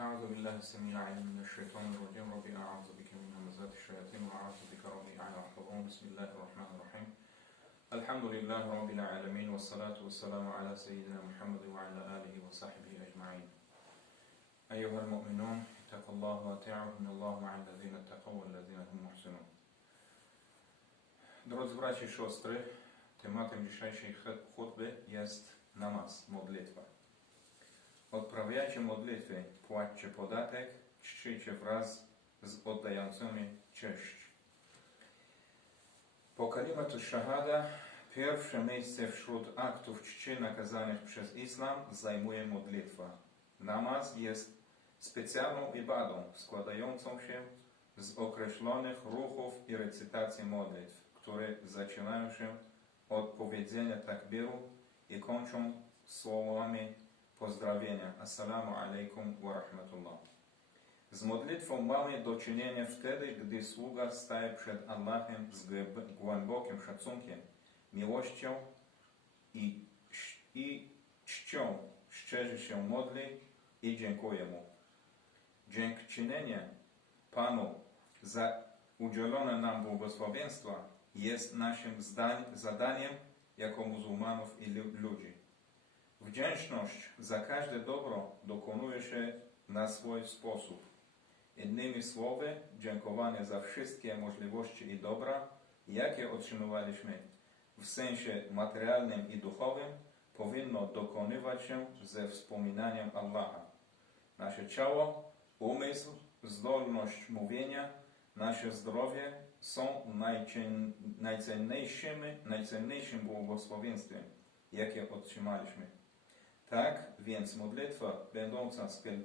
أعوذ بالله السميع العليم من الشيطان الرجيم. ربي أعوذ بك من همزات الشياطين وأعوذ بك ربي أن يحفظون. بسم الله الرحمن الرحيم. الحمد لله رب العالمين والصلاة والسلام على سيدنا محمد وعلى آله وصحبه أجمعين. أيها المؤمنون اتقوا الله وأطيعوا إن الله مع الذين اتقوا والذين هم محسنون. Drodzy bracia i siostry, tematem dzisiejszej chutby jest namaz, modlitwa. Odprawiajcie modlitwy, płaćcie podatek, czcijcie wraz z oddającymi cześć. Po kalimatu shahada pierwsze miejsce wśród aktów czci nakazanych przez islam zajmuje modlitwa. Namaz jest specjalną ibadą składającą się z określonych ruchów i recytacji modlitw, które zaczynają się od powiedzenia takbiru i kończą słowami pozdrowienia. Assalamu alaikum wa rahmatullah. Z modlitwą mamy do czynienia wtedy, gdy sługa staje przed Allahem z głęb- głębokim szacunkiem, miłością i, i czcią, szczerze się modli i dziękuję Mu. Dziękczynienie Panu za udzielone nam błogosławieństwa jest naszym zadaniem jako muzułmanów i lu- ludzi. Wdzięczność za każde dobro dokonuje się na swój sposób. Innymi słowy, dziękowanie za wszystkie możliwości i dobra, jakie otrzymywaliśmy w sensie materialnym i duchowym, powinno dokonywać się ze wspominaniem Allaha. Nasze ciało, umysł, zdolność mówienia, nasze zdrowie są najcen, najcenniejszym, najcenniejszym błogosławieństwem, jakie otrzymaliśmy. Tak więc modlitwa, będąca speł-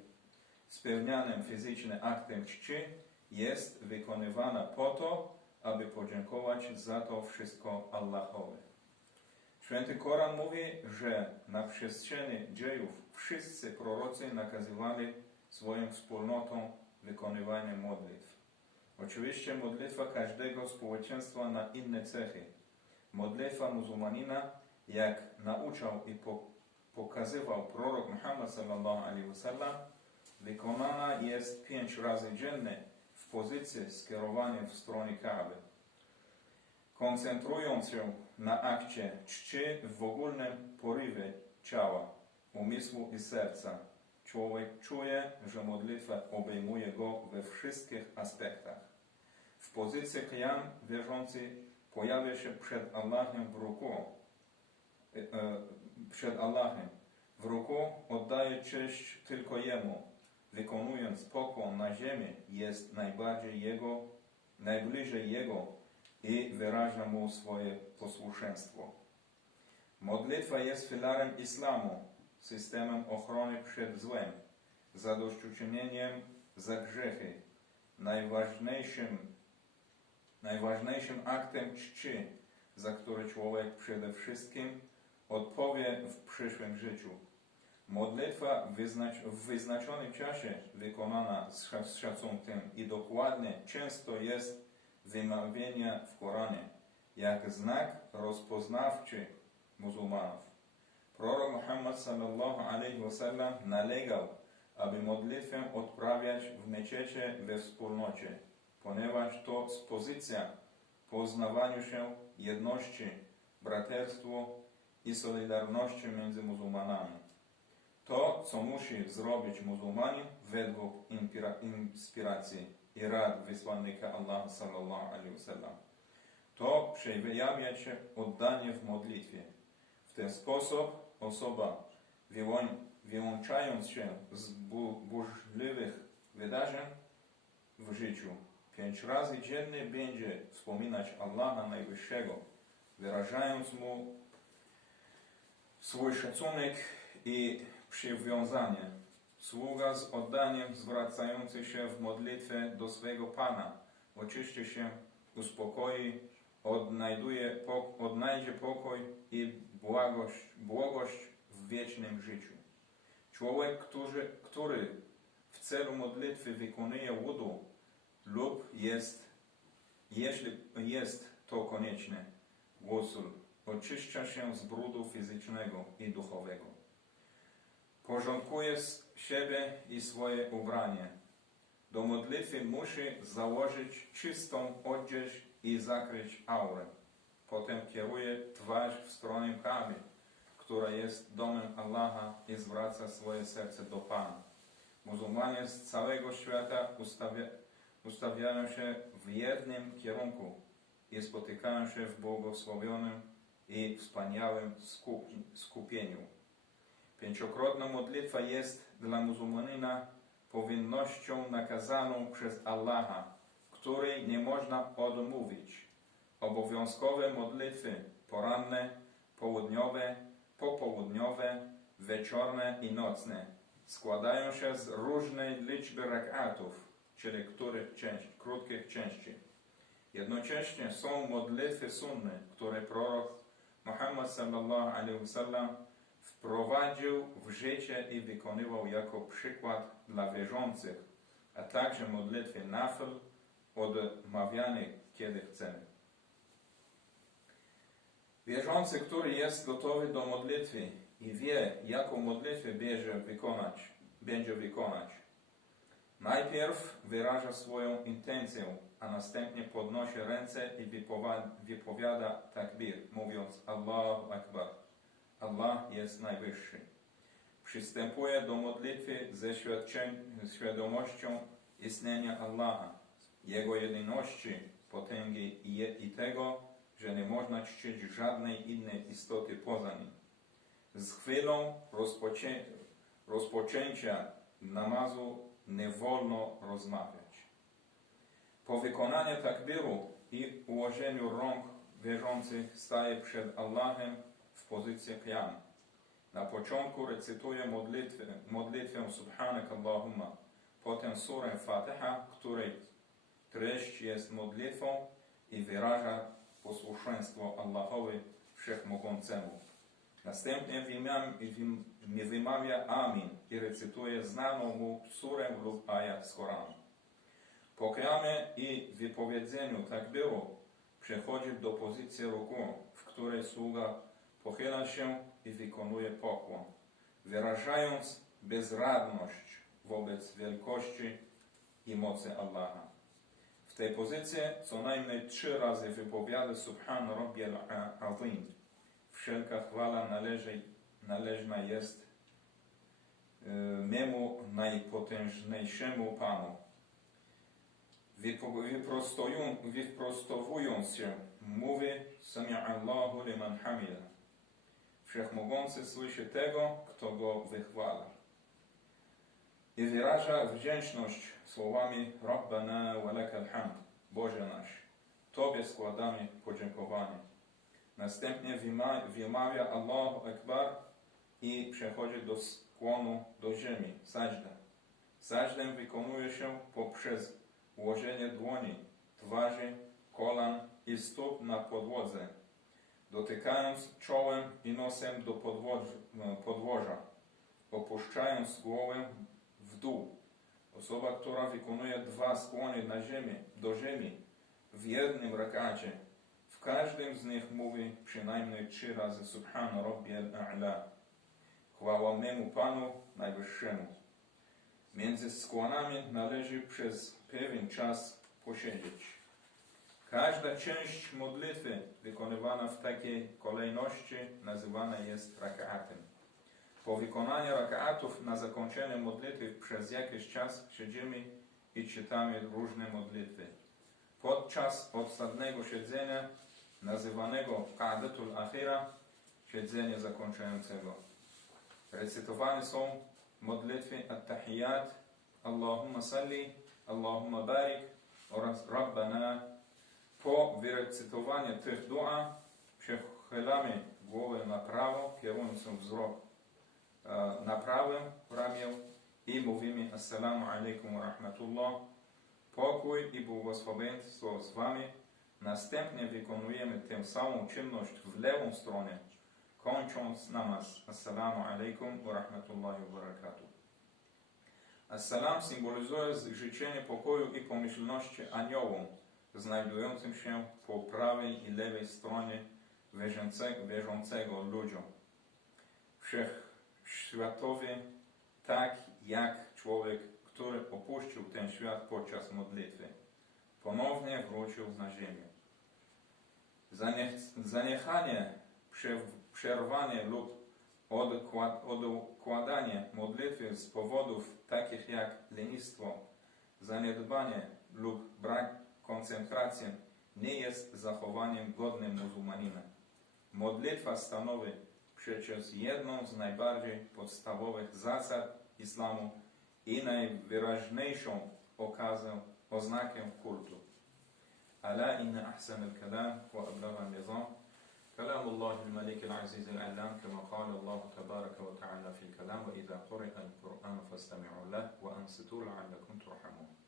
spełnianym fizycznym aktem czci, jest wykonywana po to, aby podziękować za to wszystko Allahowi. Święty Koran mówi, że na przestrzeni dziejów wszyscy prorocy nakazywali swoim wspólnotom wykonywanie modlitw. Oczywiście modlitwa każdego społeczeństwa ma inne cechy. Modlitwa muzułmanina, jak nauczał i po, pokazywał prorok Muhammad sallallahu alaihi wasallam, wykonana jest pięć razy dziennie w pozycji skierowanej w stronę Kaaby. Koncentrując się na akcie czci w ogólnym porywie ciała, umysłu i serca, człowiek czuje, że modlitwa obejmuje go we wszystkich aspektach. W pozycji qiyam wierzący pojawia się przed Allahem w ruku, e, e, przed Allahem. W ruku oddaje cześć tylko Jemu. Wykonując pokłon na ziemi jest najbardziej Jego, najbliżej Jego i wyraża Mu swoje posłuszeństwo. Modlitwa jest filarem islamu, systemem ochrony przed złem, zadośćuczynieniem za grzechy, najważniejszym, najważniejszym aktem czci, za który człowiek przede wszystkim odpowie w przyszłym życiu. Modlitwa w wyznaczonym czasie wykonana z, szac- z szacunkiem i dokładnie często jest wymawiania w Koranie, jak znak rozpoznawczy muzułmanów. Prorok Muhammad sallallahu nalegał, aby modlitwę odprawiać w meczecie we wspólnocie, ponieważ to z pozycja poznawaniu się jedności, braterstwu i solidarności między muzułmanami. To, co musi zrobić muzułmanin według inspiracji i rad wysłannika Allah sallallahu alaihi wasallam, to przejawia się oddanie w modlitwie. W ten sposób osoba wyłą- wyłączając się z bu- burzliwych wydarzeń w życiu, pięć razy dziennie będzie wspominać Allaha Najwyższego, wyrażając Mu swój szacunek i przywiązanie. Sługa z oddaniem zwracający się w modlitwie do swego Pana oczyści się, uspokoi, odnajduje, odnajdzie pokój i błagość, błogość w wiecznym życiu. Człowiek, który, który w celu modlitwy wykonuje wudu lub jest, jeśli jest to konieczne, głosul, oczyszcza się z brudu fizycznego i duchowego. Porządkuje siebie i swoje ubranie. Do modlitwy musi założyć czystą odzież i zakryć aurę. Potem kieruje twarz w stronę Kaby, która jest domem Allaha i zwraca swoje serce do Pana. Muzułmanie z całego świata ustawia, ustawiają się w jednym kierunku i spotykają się w błogosławionym i wspaniałym skup, skupieniu. Pięciokrotna modlitwa jest dla muzułmanina powinnością nakazaną przez Allaha, której nie można odmówić. Obowiązkowe modlitwy poranne, południowe, popołudniowe, wieczorne i nocne składają się z różnej liczby rakatów, czyli których części, krótkich części. Jednocześnie są modlitwy sunny, które prorok Muhammad sallallahu alaihi wasallam wprowadził w życie i wykonywał jako przykład dla wierzących, a także modlitwy nafil odmawiane kiedy chcemy. Wierzący, który jest gotowy do modlitwy i wie, jaką modlitwę bierze wykonać, będzie wykonać. Najpierw wyraża swoją intencję, a następnie podnosi ręce i wypowiada takbir, mówiąc Allahu Akbar. Allah jest najwyższy. Przystępuje do modlitwy ze świadomością istnienia Allaha, Jego jedyności, potęgi i, i tego, że nie można czcić żadnej innej istoty poza nim. Z chwilą rozpoczę- rozpoczęcia namazu nie wolno rozmawiać. Po wykonaniu takbiru i ułożeniu rąk wierzący staje przed Allahem w pozycji qiyam. Na początku recytuje modlitwę, modlitwę Subhanak Allahumma, potem surę Fatiha, której treść jest modlitwą i wyraża posłuszeństwo Allahowi Wszechmogącemu. Następnie wymawia Amin i recytuje znaną mu surę lub ayat z Koranu. Po i wypowiedzeniu takbiru przechodzi do pozycji ruku, w której sługa pochyla się i wykonuje pokłon, wyrażając bezradność wobec wielkości i mocy Allaha. W tej pozycji co najmniej trzy razy wypowiada Subhan Rabbil Azim. Wszelka chwała należy, należna jest y, memu najpotężniejszemu Panu. Wyprostowując się, mówi Sami Allahu liman hamida. Wszechmogący słyszy tego, kto go wychwala. I wyraża wdzięczność słowami Rabbana wa hamd. Boże nasz, Tobie składamy podziękowanie. Następnie wyma- wymawia Allahu Akbar i przechodzi do skłonu do ziemi, saźda. Saźdę wykonuje się poprzez ułożenie dłoni, twarzy, kolan i stóp na podłodze, dotykając czołem i nosem do podłoż- podłoża, opuszczając głowę w dół. Osoba, która wykonuje dwa skłony na ziemi, do ziemi w jednym rakacie, w każdym z nich mówi przynajmniej trzy razy Subhan Rabbil A'la. Chwała memu Panu Najwyższemu. Między skłonami należy przez pewien czas posiedzieć. Każda część modlitwy wykonywana w takiej kolejności nazywana jest rakaatem. Po wykonaniu rakaatów na zakończenie modlitwy przez jakiś czas siedzimy i czytamy różne modlitwy. Podczas ostatniego siedzenia, nazywanego Qa'datul Akhira, siedzenie zakończającego, recytowane są modlitwy At-Tahiyat, Allahumma salli, Allahumma barik oraz Rabbana. Po wyrecytowaniu tych dua przechylamy głowę na prawo, kierując wzrok e, na prawym ramię i mówimy Assalamu alaikum wa rahmatullah. Pokój i błogosławieństwo z Wami. Następnie wykonujemy tę samą czynność w lewą stronę, kończąc namaz. Assalamu alaikum wa rahmatullahi wa barakatuh. Assalam symbolizuje życzenie pokoju i pomyślności aniołom, znajdującym się po prawej i lewej stronie wierzącego, wierzącego ludziom. Wszechświatowy tak jak człowiek, który opuścił ten świat podczas modlitwy, ponownie wrócił na ziemię. Zaniech- Zaniechanie, przerwanie lub odkład, odkładanie modlitwy z powodów takich jak lenistwo, zaniedbanie lub brak koncentracji nie jest zachowaniem godnym muzułmanina. Modlitwa stanowi przecież jedną z najbardziej podstawowych zasad islamu i najwyraźniejszą okazę, oznakę kultu. Ala inna ahsan al-kalam wa كلام الله الملك العزيز العلام كما قال الله تبارك وتعالى في الكلام وإذا قرئ القرآن فاستمعوا له وأنصتوا لعلكم ترحمون.